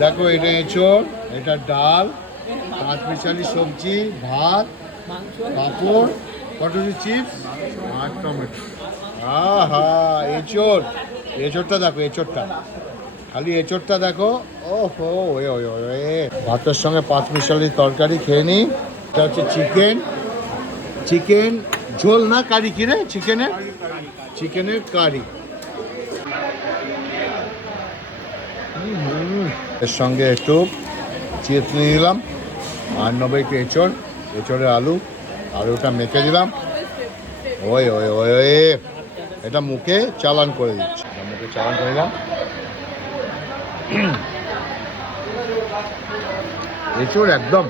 দেখো এটা এঁচড়, এটা ডাল, পাঁচমিশালি সবজি, ভাত, পাঁপড়, কটরি চিপস আর টমেটো। আহা এঁচড়, এঁচড়টা দেখো, এঁচড়টা খালি এঁচড়টা দেখো। ওহো ওয়ে ওয়ে ওয়ে, ভাতের সঙ্গে পাঁচমিশালি তরকারি খেয়ে নিই। এটা হচ্ছে চিকেন, চিকেন ঝোল না কারি, কিরে চিকেনের, চিকেনের কারি। এর সঙ্গে একটু চিপস নিয়ে নিলাম আর নেবো একটু এঁচড়, এঁচড়ের আলু, আলুটা মেখে দিলাম। ওই ওই ওই ওই, এটা মুখে চালান করে দিচ্ছি, মুখে চালান করে দিলাম। এঁচড় একদম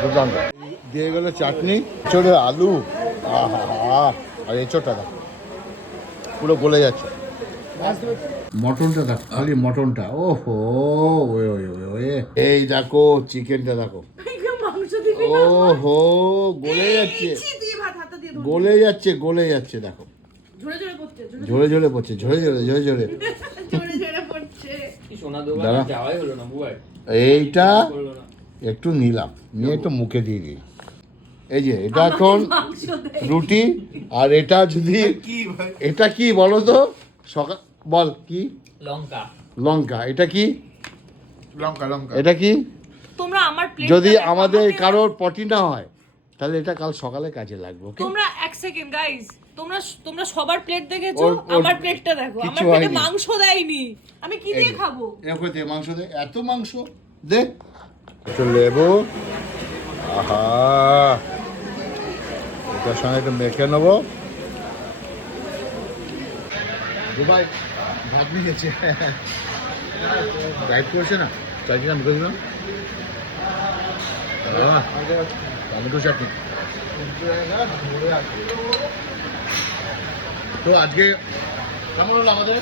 দুর্দান্ত। দিয়ে গেলো চাটনি, এঁচড়ের আলু, আহা আর এঁচড়টা দেখো পুরো গলে যাচ্ছে। মটনটা দেখো, খালি মটনটা, ওহো ওয়ে ওয়ে ওয়ে ওয়ে। এই দেখো চিকেনটা দেখো, ওহো গলে যাচ্ছে, গলে যাচ্ছে, গলে যাচ্ছে দেখো, ঝরে ঝরে পড়ছে, ঝরে ঝরে ঝরে ঝরে। এইটা একটু নিলাম, নিয়ে একটু মুখে দিয়ে দিই। এই যে এটা এখন রুটি, আর এটা যদি, এটা কি বলো তো, সকাল বল কি, লঙ্কা, লঙ্কা, এটা কি লঙ্কা, লঙ্কা, এটা কি, তোমরা আমার প্লেট, যদি আমাদের কারোর পটি না হয় তাহলে এটা কাল সকালে কাজে লাগবে। ওকে তোমরা এক সেকেন্ড গাইস, তোমরা সবার প্লেট দেখেছো, আমার প্লেটটা দেখো, আমার কিছু প্লেটে হয়নি। মাংস দেয়নি, আমি কি দিয়ে খাবো? এরকম দে মাংস, দে এত মাংস দে, একটু লেবু, আহা এটার সঙ্গে একটু মেখে নেবো। দুবাই ভাত নিয়ে গেছে, ডাইট করছে না, চাটনিটা মুখে দিলাম, টমেটো চাটনি। তো আজকে কেমন হলো আমাদের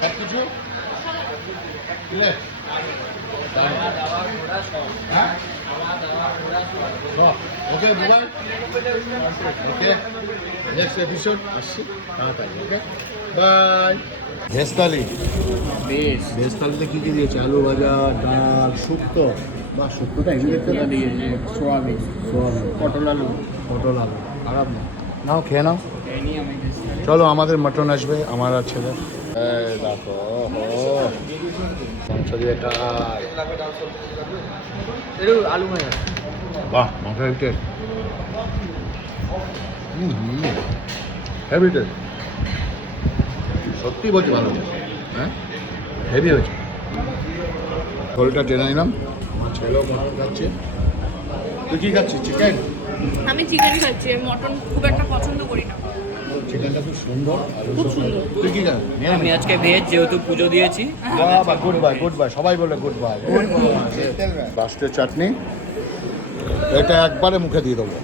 সব কিছু? ওকে দুবাই, ওকে নেক্সট এপিসোড আসছি তাড়াতাড়ি, ওকে বাই। ভেজ থালি, ভেজ থালিতে কী কী দিয়েছে? আলু ভাজা, ডাল, শুক্তো, বা শুক্তোটা এমনি দেখতে দিয়েছে, সোয়াবিন, সোয়াবিন, পটল আলু, পটল আলু, খারাপ না, নাও খেয়ে নাও। চলো আমাদের মটন আসবে, আমার আর ছেলে। দেখো মাংস দিয়ে খাই, আলু ভাজা, বাহ মাংস হেভি, হেভি টেস্ট, সত্যি বলছি ভালো হয়েছে, হ্যাঁ হেভি হয়েছে। ঝোলটা টেনে নিলাম, আমার ছেলেও মটন খাচ্ছে। তুই কী খাচ্ছিস? চিকেন? আমি চিকেন খাচ্ছি, মটন খুব একটা পছন্দ করি না। চিকেনটা খুব সুন্দর, খুব সুন্দর। তুই কী খাস? আমি আজকে ভেজ, যেহেতু পুজো দিয়েছি। বাবা গুড বাই, গুড বাই, সবাই বলে গুড বাই। লাস্টের চাটনি, এটা একবারে মুখে দিয়ে দেবো।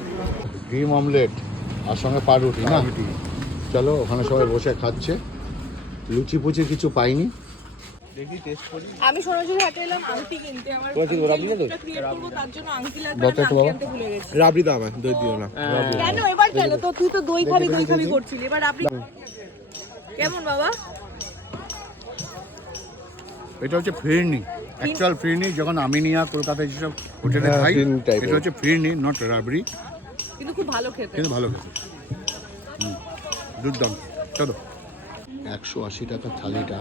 ডিম অমলেট আর সঙ্গে পাউরুটি না, চলো ওখানে সবাই বসে খাচ্ছে। লুচি ফুচি কিছু পাইনি। আমি সোনাঝুরি হাটে এলাম আংটি কিনতে, আমার ক্রিয়েট করবো, তার জন্য আংটি লাগবে, দাও তো একটু আমি বাবা। আংটি আনতে ভুলে গেছি। রাবড়ি দাও আমায়, দই দিও না। কেন এবার কেন? তো তুই তো দই খাবি করছিলি, এবার আপনি কেমন বাবা? এটা হচ্ছে ফিরনি, অ্যাকচুয়াল ফিরনি, যখন আমি নিয়ে কলকাতায় যেসব হোটেলে হ্যাঁ, খাই, ফিরনি type এটা হচ্ছে ফিরনি, নট রাবড়ি, কিন্তু খুব ভালো খেতে। কিন্তু ভালো খেতে, দুর্দান্ত। চলো 180 টাকা থালিটা।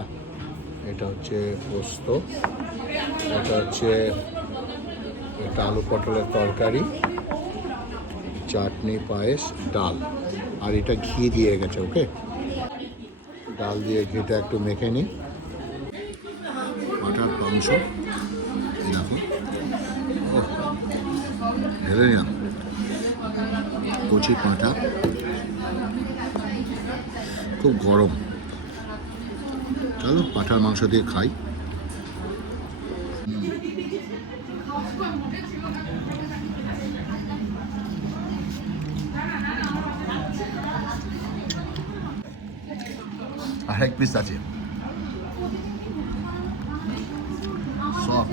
এটা হচ্ছে পোস্ত, এটা হচ্ছে এটা আলু পটলের তরকারি, চাটনি, পায়েস, ডাল, আর এটা ঘি দিয়ে গেছে। ওকে ডাল দিয়ে ঘিটা একটু মেখে নিই। পাঁঠার মাংস দেখো, ঢেলে নিলাম, কচি পাঁঠা, খুব গরম। চলো পাঁঠার মাংস দিয়ে খাই। আর এক পিস আছে সব,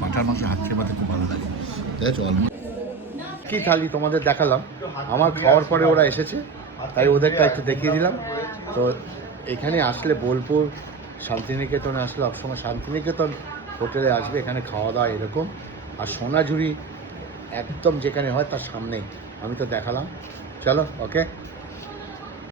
পাঁঠার মাংস হাত খেয়ে পাতে খুব ভালো লাগে। ঠিক আছে, কি থালি তোমাদের দেখালাম, আমার খাওয়ার পরে ওরা এসেছে তাই ওদেরটা একটু দেখিয়ে দিলাম। তো এখানে আসলে বোলপুর শান্তিনিকেতনে আসলে সবসময় শান্তিনিকেতন হোটেলে আসবে, এখানে খাওয়া দাওয়া এরকম। আর সোনাঝুরি একদম যেখানে হয় তার সামনেই, আমি তো দেখালাম। চলো ওকে।